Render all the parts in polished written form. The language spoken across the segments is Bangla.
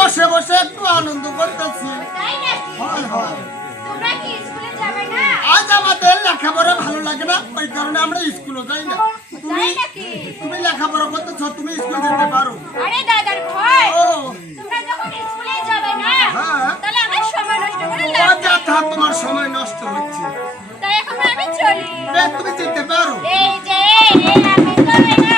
বসে বসে একটু আনন্দ করতেছি। আজ আমাদের লেখাপড়া ভালো লাগে না, ওই কারণে আমরা স্কুলে যাই না। তুমি লেখাপড়া করতেছ, তুমি স্কুল যেতে পারো। আরে দাদার ভাই, ও তোমরা যখন স্কুলে যাবে না, হ্যাঁ, তাহলে আমার সময় নষ্ট করে লাভ নেই। তোমার সময় নষ্ট হচ্ছে, তাই এখন আমি চলি। তুমি যেতে পারো। এই যে আমি তবে না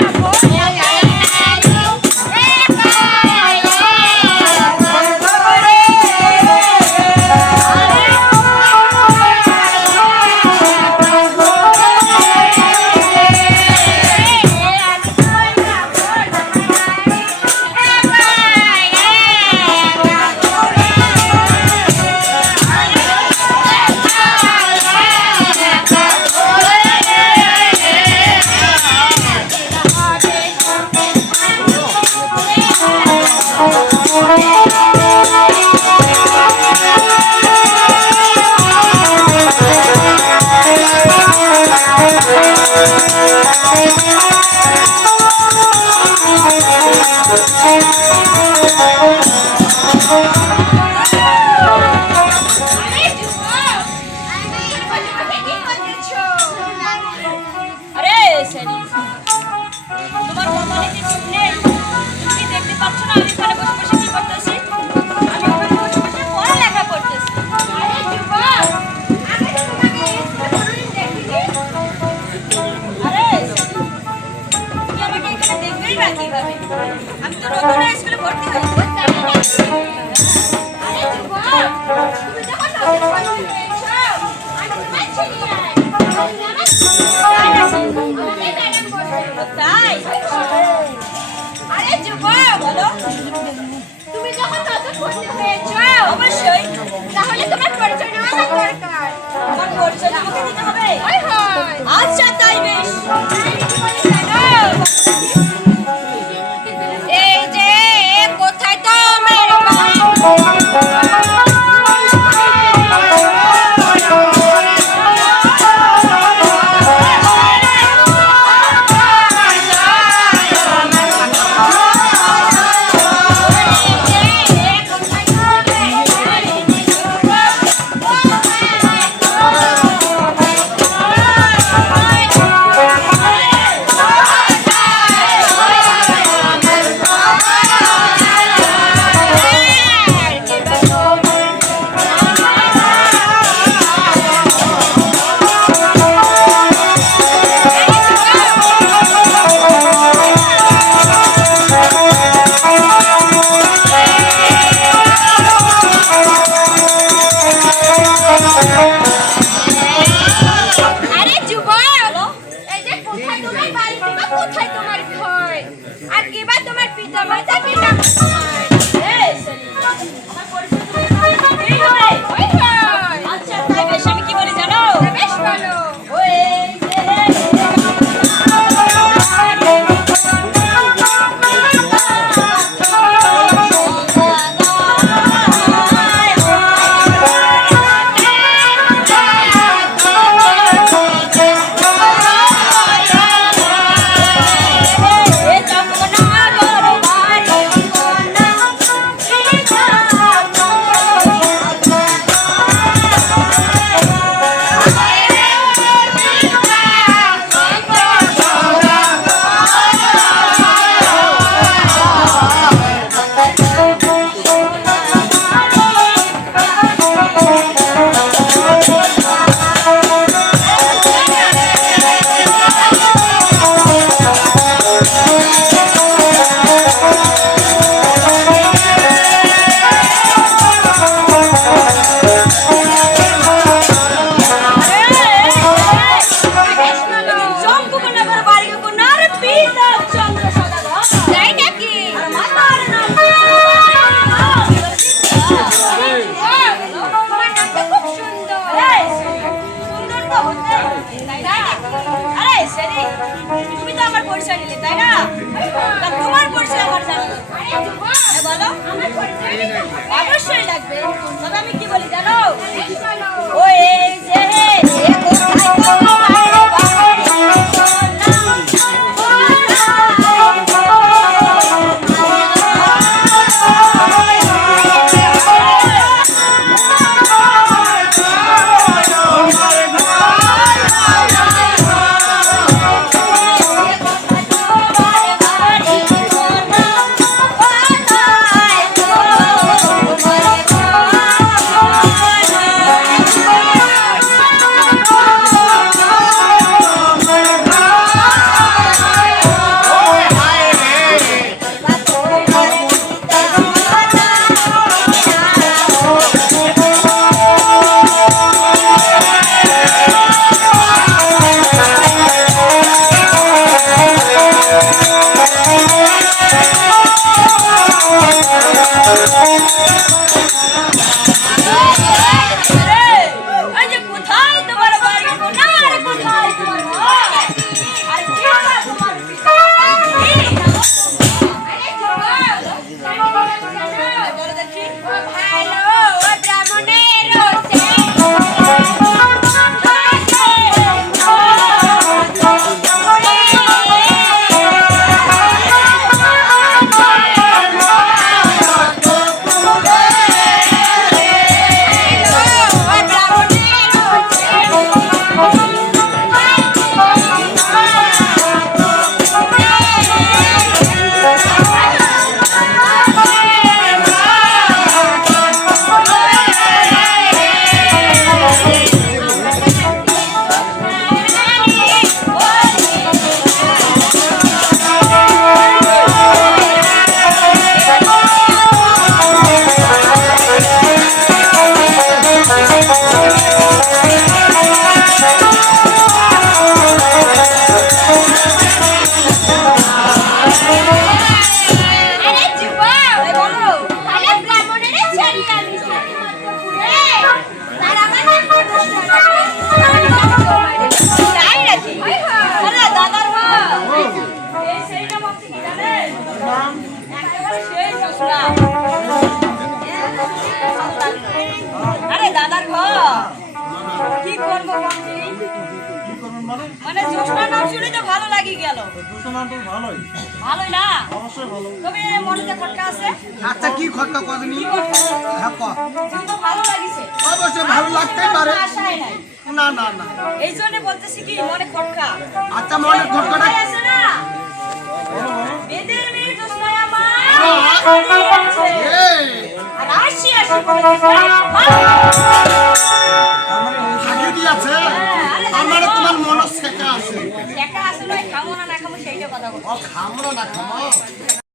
আচ্ছা তাই বেশ। এই যে কোথায় তোমার অবশ্যই লাগবে। তবে আমি কি বলি জানো, ওই যে কোথায় দেখি ভালো ও ব্রাহ্মণের আরে দাদার ঘর কি করবো মানে জোসনার নাম শুনে তো ভালো লাগি গেল। ভালোই না তবে মনেতে খটকা আছে। আচ্ছা কি খটকা কদিনি হ্যাঁ ক কিন্তু ভালো লাগিছে অবশ্যই ভালো লাগতেই পারে। আশাই নাই না না না এই জন্য বলতেছি কি মনে খটকা। আচ্ছা মনে খটকাটা আছে না বেদের মেয়ে জোসনায় আমার এই আর আসি আসি বলতেছে আগে দিয়েছে আমার তোমার মনে শেখা আছে একটা আসলে খামো না না খামো সেইটা কথা বলছি। ও খামরা না খামো